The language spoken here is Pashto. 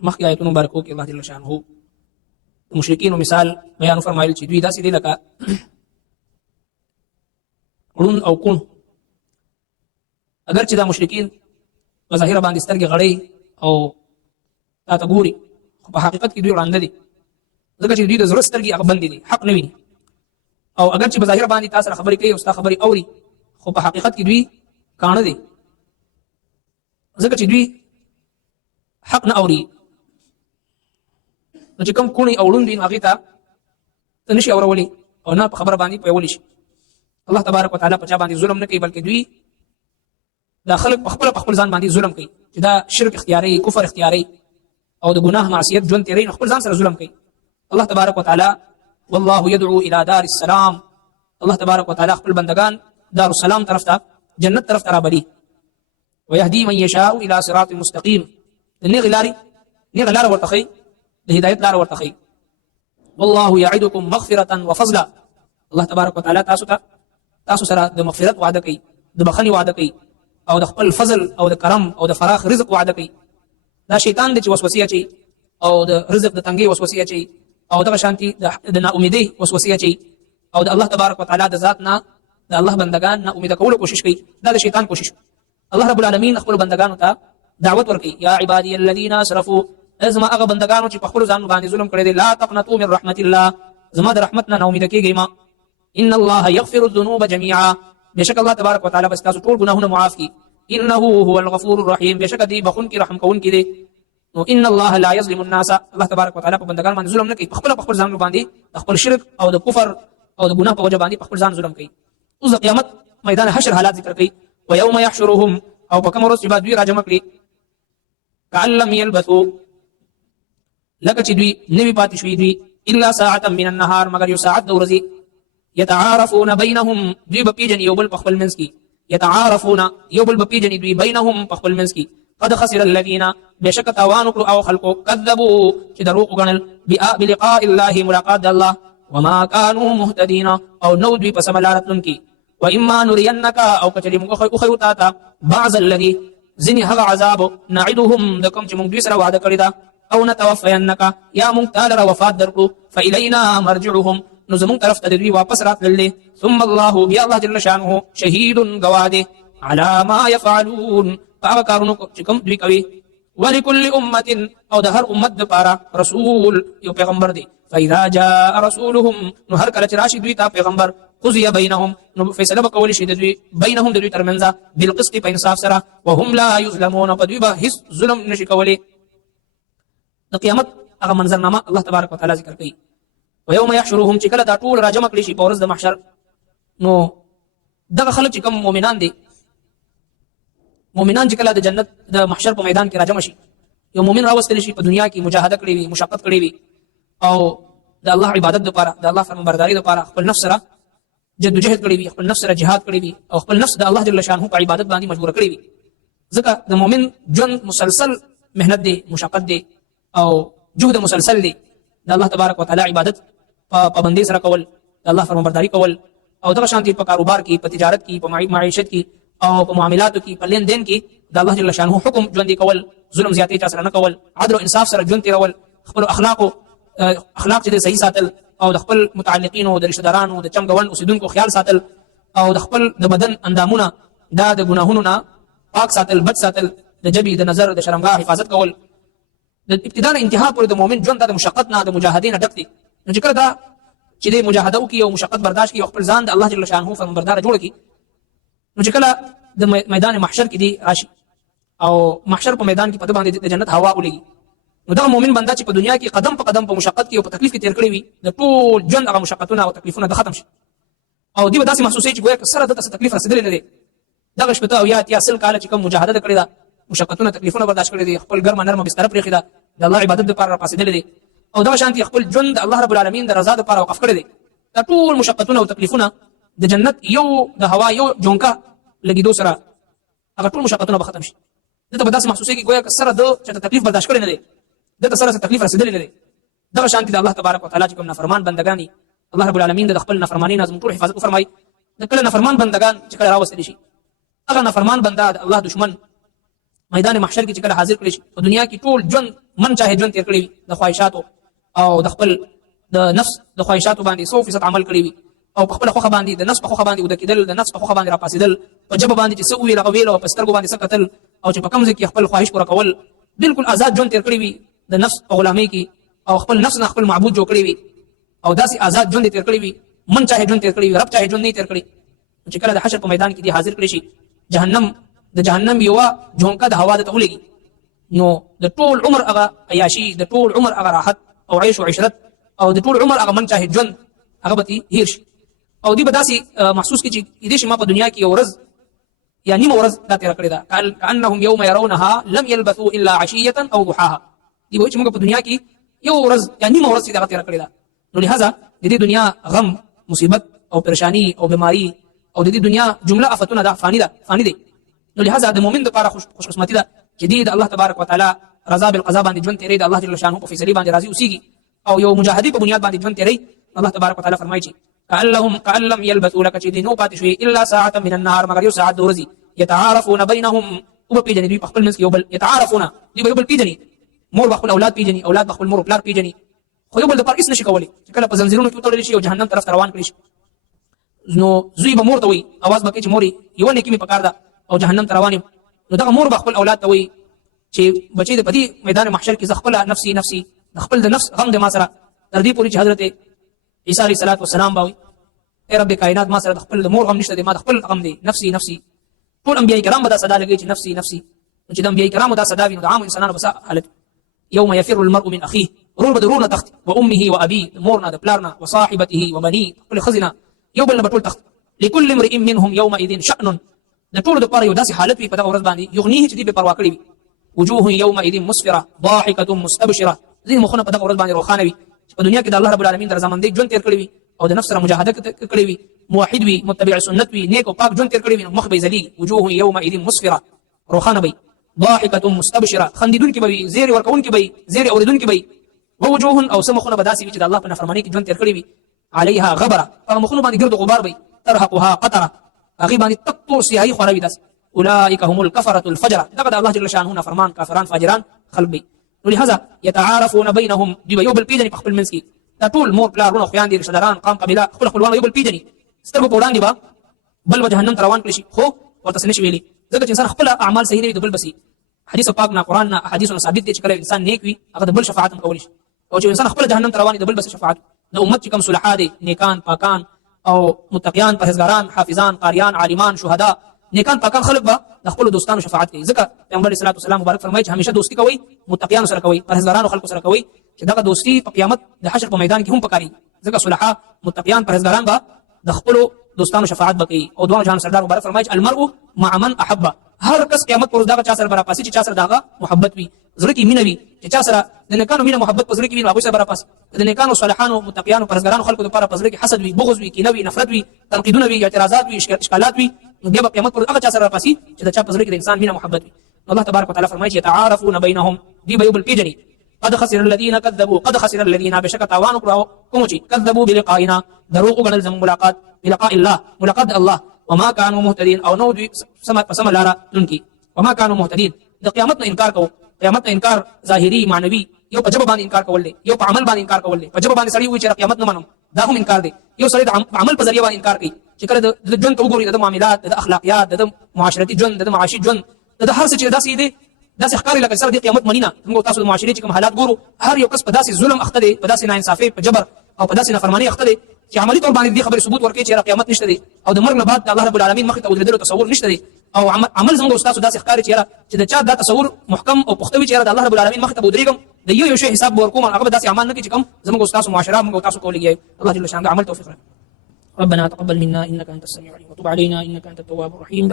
مخکې آیتونو مبارکو کې الله جل شانه مشرکینو مثال بیان فرمایل چې دوی داسې دي لکه ړوند او کوڼ. اگر چې دا مشرکین په ظاهره باندې سترګې غړي او تا ته ګوري، خو په حقیقت کې دوی ړانده دي، ځکه چې دوی د زړه سترګې هغه بندې دي، حق نه ویني. او اگر چې په ظاهره باندې تا سره خبرې کوي او ستا خبرې اوري، خو په حقیقت کې دوی کاڼه دي، ځکه چې دوی حق نه اوري. نو چې کوم کوڼ او ړوند وي هغې ته ته نشي اورولی او نه په خبره باندې پوهولی شي. الله تبارک وتعالی په چا باندې ظلم نه کوي، بلکې دوی دا خلک په خپل ځان باندې ظلم کوي چې دا شرک اختیاري، کفر اختیاري او د ګناه معصیت ژوند تیری، نو خپل ځان سره ظلم کوي. الله تبارک وتعالی والله يدعو الى دار السلام، الله تبارک وتعالی خپل بندگان دار السلام طرف ته، جنت طرف ته رابلي. ويهدي من يشاء الى صراط مستقيم، نیغ لار ورته ښیي، د هدایت لار ورته ښیي. والله يعدكم مغفرة وفضلا، الله تبارک وتعالی تاسو سره د مغفرت وعده کوي، د بخښنې وعده کوي، او د خپل فضل او د کرم او د فراخ رزق وعده کوي. دا شیطان دی چې وسوسې اچوي او د رزق د تنګۍ وسوسې اچوي او دغه شانتي د ناامیدۍ وسوسې اچوي او د الله تبارک وتعالی د ذات نه د الله بندگان نا امید کولو کوشش کوي. دا د شیطان کوشش. الله رب العالمین خپل بندگانو ته دعوت ورکوي، یا عبادی الذین اسرفوا، زما هغه بندگانو چې په خپل ځان باندې ظلم کړی دی، لا تقنطوا من رحمت الله، زما د رحمت نه امید کیږئ ما. ان الله یغفر الذنوب جميعا، بشک الله تبارک وتعالی بس تاسو ټول ګناهونه معاف کی. انه هو الغفور الرحیم، بشک دی بخون کی رحم کون کی دی. نو ان الله لا یظلم الناس، الله تبارک وتعالی په بندگان باندې ظلم نه کوي، په خپل ځان باندې خپل شرک او د کفر او د ګناه په وجه باندې په خپل ځان ظلم کوي. اوس د قیامت میدان حشر حالات ذکر کوي. ويوم يحشرهم، او په کوم ورځ چې بعد دوی راجمع کړي، کأن لم يلبثوا، لکه چې دوی نوی پاتې شوي دوی، الا ساعة من النهار، مگر یو ساعت د ورځې، يتعارفون بينهم، دوی به پیژني یو بل په خپل منځ کې، يتعارفون یو بل به پیژني دوی، بینهم په خپل منځ کې. قد خسر الذين، بشک تاوان وکړو او خلقو، کذبوا چې دروغ وګڼل، بلقاء الله، ملاقات الله، وما كانوا مهتدين، او نو دوی په سمه لاره تلونکي. واما نرينك، او کچري موږ خو تا ته بعض الذي، ځینې هغه عذاب، نعدهم، د کوم چې موږ دوی سره وعده کړې ده، او نتوفینک، یا موږ تا لره وفات درکړو، فالینا مرجعهم، نو زموږ طرف ته د دوی واپس راتلل دي. ثم الله، بیا الله جل شانه، شهید ګواه دی، على ما يفعلون، هغه کارونو چې کوم دوی کوي. ولكل امه، او د هر امت دپاره رسول، یو پیغمبر دی. فاذا جاء رسولهم، نو هر کله چې راشي دوی ته پیغمبر، قضي بينهم، نو فیصله به کولی شي د دوی، بینهم د دوی ترمنځ، بالقسط، په انصاف سره، وهم لا یظلمون، په دوی به هیڅ ظلم نشي کولی. د قیامت هغه منظرنامه الله تبارک وتعالی ذکر کوي. ويوم يحشرهم، چې کله دا ټول راجمع کړي شي په ورځ د محشر، نو دغه خلک چې کوم مؤمنان دي، مؤمنان چې کله د جنت د محشر په میدان کې راجمع شي، یو مؤمن راوستل شي، په دنیا کې مجاهده کړې وي، مشقت کړې وي، او د الله عبادت لپاره، د الله فرمانبرداري لپاره خپل نفس سره جدوجهد کړې وي، خپل نفس سره جهاد کړې وي، او خپل نفس د الله جل شانه په عبادت باندې مجبور کړې وي. ځکه د مؤمن ژوند مسلسل مهنت دی، مشقت دی، او جهد مسلسل دی. د الله تبارک وتعالی عبادت په پابندۍ سره کول، د الله فرمانبرداري کول، او دغه شانتي په کاروبار کې، په تجارت کې، په معیشت کې، او په معاملاتو کې، په لین دین کې د الله جل شانه حکم ژوند کول، ظلم زیاتې چا سره نه کول، عدل او انصاف سره ژوند تیرول، خپل اخلاق چې صحیح ساتل، او د خپل متعلقینو، د رشتہ دارانو، د چمګون اوسیدونکو خیال ساتل، او د خپل د بدن اندامونه دا د ګناهونو نه پاک ساتل، بد ساتل، د جبې، د نظر، د شرمګاه حفاظت کول. د ابتدا نه انتها پورې د مؤمن ژوند د مشقت نه، د مجاهدې نه ډک دی. نو چې کله دا چې د مجاهده وکړي او مشقت برداشت کړي او خپل ځان د الله جل شانه فرمانبردار جوړ کړي، نو چې کله د میدان محشر کې دی راشي، او محشر په میدان کې په باندې د جنت هوا ولګي، نو دا مؤمن بنده چې په دنیا کې قدم په قدم په مشقت کې او په تکلیف کې تیر کړی وي، د ټول ژوند هغه مشقتونه او تکلیفونه د ختم شي، او دی به داسې محسوسوي چې ګویا سره دته تکلیف رسیدلی نه دی. دغه شپته او یا اتیا سل کاله چې کوم مجاهده کړې ده، مشقتونه تکلیفونه برداشت کړي دي، خپل ګرمه نرمه بستر پرېښې ده، د الله عبادت لپاره راپاڅېدلی دی، او دغه شانتي خپل ژوند د الله رب العالمین د رضا لپاره وقف کړی دی. دا ټول مشقتونه او تکلیفونه د جنت یو د هوا یو جونکا لګېدو سره هغه ټول مشقتونه به ختم شي. دته به داسې محسوسېږي ګویا سره د چې تکلیف برداشت کړی نه دی، دته سره تکلیف رسیدلی نه دی. دغه شانتي د الله تبارک وتعالی چې کوم نافرمان بندګان دي، الله رب العالمین د خپل نافرمانی نه زموږ ټول حفاظت وفرمایي. د کله نافرمان بندګان چې کله راوستلی شي، هغه نافرمان بنده د الله دشمن میدان محشر کې چې کله حاضر کړي شي په دنیا کې ټول ژوند من چاهه ژوند تیر کړی وي د خواهشاتو او د خپل د نفس د خواهشاتو باندې 100% عمل کړی وي او په خپل خوخه باندې د نفس په خوخه باندې ودکیدل د نفس په خوخه باندې را پاسیدل په جبه باندې چې سوي لغویل او په سترګو باندې سکتل او چې په کوم ځای کې خپل خواهش پوره کول بالکل آزاد ژوند تیر کړی وي د نفس په غلامۍ کې او خپل نفس نه خپل معبود جوړ کړی وي او داسې آزاد ژوند تیر کړی وي من چاهه ژوند تیر کړی وي رب چاهه ژوند نه تیر کړی چې کله د حشر په میدان کې دی حاضر کړی شي جهنم یو جونکه د هوا د تولېږي نو د ټول عمر هغه عیاشي د ټول عمر هغه راحت او عيش او عشرت او د ټول عمر هغه من چاهه ژوند هغه به هیر شي او دی به داسې محسوس کړي چې دې شي ما په دنیا کې یو ورځ یا نیمه ورځ دا تیر کړی دا کأنهم یوم يرونها لم يلبثوا الا عشيه او ضحاها دی به چې موږ په دنیا کې یو ورځ یا نیمه ورځ دا تیر کړی دا نو لہذا د دې دنیا غم مصیبت او پریشانی او بیماری او د دې دنیا جمله افتونه دا فانی دی نو لہذا د مؤمن لپاره خوش قسمتي ده چې د الله تبارک وتعالى رضا بالقضاء باندې ژوند تیري د الله جل شانه په فیصله باندې راضي اوسيږي او یو مجاهدي په بنیاد باندې ژوند تیري الله تبارک وتعالى فرمایي چې كأن لم يلبثوا لك چې دینو پاتې شوي الا ساعه من النهار مگر یو ساعت د ورځې يتعارفون بينهم او په دې په خپل منځ کې یو بل يتعارفون دی یو بل پیژني مور خپل اولاد پیژني اولاد خپل مور پلار پیژني خو یو بل د پر هیڅ نشي کولی چې کله په زنجیرونو کې وتړل شي او جهنم طرف روان کړي شي نو زوی به مور ته وي आवाज به کوي چې موري یو نه کې می پکار ده او جهنم ته روان یم نو دغه مور به خپل اولاد ته وي چې بچي د پدی میدان محشر کې خپل نفسي خپل د نفس غم د ما سره تر دې پورې چې حضرت عیسی علیه السلام باوي اے رب کائنات ما سره د خپل مور غم نشته دی ما د خپل غم دی نفسي ټول انبیای کرام به دا صدا لګي چې نفسي چې د انبیای کرام دا صدا وي د عام انسانانو بس حالت يوم يفر المرء من اخيه رور بدرون تخت وامه وابيه مورنا د پلارنا وصاحبته وبنيه كل خزنه یو بل بټول تخت لكل امرئ منهم يومئذ شأن د ټول د پاره یو داسې حالت وي په دغه ورځ باندې یغنیه چې دې به پروا کړی وي وجوه يومئذ مسفره ضاحكه مستبشره ځین مخونه په دغه ورځ باندې روښانه وي چې په دنیا کې د الله رب العالمین در زمانه ژوند تیر کړی وي او د نفس سره مجاهده کړی وي موحد وي متبع سنت وي نیک او پاک ژوند تیر کړی وي مخ به ذلی وجوه يومئذ مسفره روښانه وي ضاحكه مستبشره خندیدون کې وي زیر ورکون کې وي زیر اوریدون کې وي ووجوه او سمخونه بداسي وي چې د الله په نافرمانی کې ژوند تیر کړی وي عليها غبره هغه مخونه باندې ګرد غبار وي ترهقها قطره هغه باندې تقطر سیاهي خوروي داس اولئک هم الكفره الفجر دغه الله جل شانه فرمان کافران فاجران خلق بي ولهذا يتعارفون بينهم دی یو بل پیژني په خپل منځ کې دا ټول مور پلارونه خويان دي رشتہ داران قام قبيله خپلوان یو بل پیژني سترګو په وړاندې با بل جهنم ته روان کړي شي خو ورته نشي ویلي ځکه چې انسان خپل اعمال صحیح نه وي د بل بسي حدیث پاک نه قران نه احادیث نه ثابت دي چې کله انسان نیک وي هغه د بل شفاعت هم کولی شي او چې انسان خپل جهنم ته روان دي د بل بس شفاعت د امت چې کوم صلحا دي نیکان پاکان او متقیان پرهیزګاران حافظان قاریان عالمان شهدا نیکان پاکان خلق به د خپل دوستانو شفاعت کوي ځکه پیغمبر صلی الله علیه وسلم مبارک فرمایي چې همیشه دوستی کوي متقیان سره کوي پرهیزګاران خلق سره کوي چې دغه دوستی په قیامت د حشر په میدان کې هم پکاري ځکه صلحا متقیان پرهیزګاران به د خپل دوستانو شفاعت وکړي او دوه جهان سردار مبارک فرمایي چې المرء مع من احب هر کس قیامت پر دغه چا سره برابر پاسي چې چا سره دغه محبت وي زړه کې مینه وي چې چا سره د نیکانو مینه محبت پزړه کې وي هغه سره برابر پاس د نیکانو صالحانو متقیانو پرهیزګارانو خلقو لپاره پزړه کې حسد وي بغض وي کینه وي نفرت وي تنقیدونه وي اعتراضات وي اشکالات وي نو بیا قیامت پر هغه چا سره پاسي چې د چا پزړه کې د انسان مینه محبت وي الله تبارک وتعالى فرمایي چې يتعارفون بينهم دی به یو بل پیژني قد خسر الذين بشك تاوان کوم چې كذبوا بلقائنا دروغ غنل زم ملاقات الله ملاقات الله وما كانوا مهتدين او نو دوی سم لارا تنکی وما كانوا مهتدين د قیامت نه انکار کوو قیامت نه انکار ظاهري معنوي یو په جواب باندې انکار کول دي یو په عمل باندې انکار کول دي په جواب باندې سړی وي چې قیامت نه منم دا هم انکار دی یو سړی د عمل په ذریعہ باندې انکار کوي چې کله د ژوند ته وګوري د معاملات د اخلاقیات د معاشرتي ژوند د معاشي ژوند د هر څه چې داسې دي داسې ښکاري لکه سره د قیامت منینا موږ تاسو د معاشري چې کوم حالات ګورو هر یو کس په داسې ظلم اخته دي په داسې ناانصافي په جبر او په داسې نافرمانی اخته دي چې عملي تور باندې دې خبره ثبوت ورکړي چې قیامت نشته دي او د مرګ نه بعد الله رب العالمین مخ ته ودرېدل تصور نشته دي او عمل زموږ استاد داسې ښکاري چې د چا دا تصور محکم او پختوي چې د الله رب العالمین مخ ته ودرېږم د یو شی حساب ورکوم هغه داسې عمل نه کوي چې کوم زموږ استاد معاشره موږ تاسو کولای الله جل شانه عمل توفیق ربنا تقبل منا انك انت السميع العليم وتب علينا انك انت التواب الرحيم